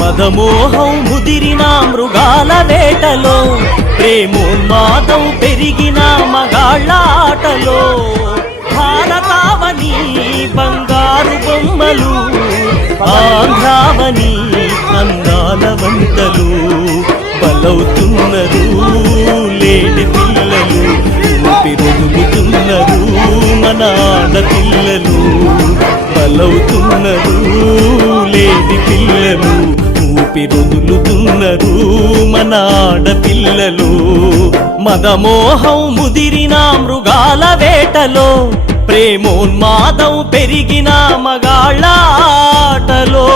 మదమోహం ముదిరిన మృగాల వేటలో, ప్రేమోన్మాదం పెరిగిన మగాళ్ళ ఆటలో, భారతావని బంగారు బొమ్మలు, ఆంధ్రావని అందాల వంటలు, బలవుతున్నారు లేని పిల్లలు, ఊపిరొదుగుతున్నారు మన ఆడపిల్లలు, బలవుతున్నారు లేని పిల్లలు, ఊపిరొదులుతున్నారు మన ఆడపిల్లలు. మదమోహం ముదిరిన మృగాల వేటలో, ప్రేమోన్మాదం పెరిగిన మగాళ్ళ ఆటలో.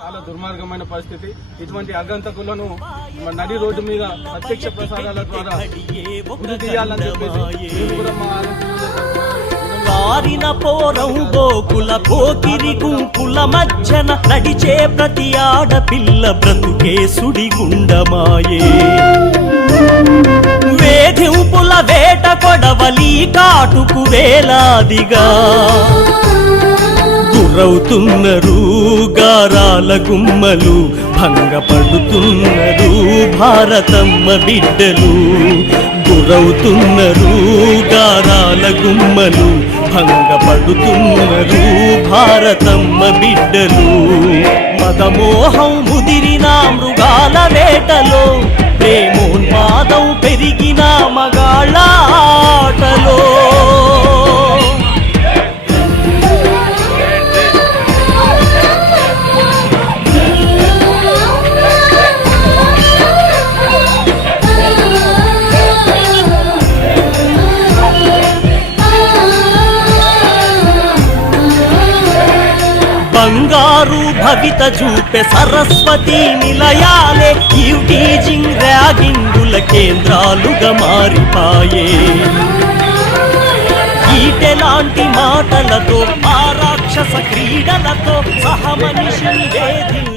చాలా దుర్మార్గమైన పరిస్థితి. ఇటువంటి అగంతకులను నడి రోడ్డు మీద ప్రత్యక్ష ప్రసారాల ద్వారా గురి తీయాలని చెప్పేసి కూడా మా కారిన పోరం గోకుల పోకిరి గుంపుల మధ్యన నడిచే ప్రతి ఆడపిల్ల బ్రతుకే సుడిగుండమాయే. వేధింపుల వేట కొడవలి కాటుకు వేలాదిగా గురవుతున్నారు గారాల గుమ్మలు, భంగపడుతున్నారు భారతమ్మ బిడ్డలు. గురవుతున్నారు గారాల గుమ్మలు, భంగపడుతున్నారు భారతమ్మ బిడ్డలు. మదమోహం ముదిరిన మృగాల వేటలో, ప్రేమోన్మాదం పెరిగిన మగాళ్ళ ఆటలో. బంగారు భవిత చూపే సరస్వతి నిలయాలే టీజింగ్ ర్యాగింగుల కేంద్రాలుగా మారిపాయే. ఈటెలాంటి మాటలతో ఆ రాక్షస క్రీడలతో సహమనిషిని వేధి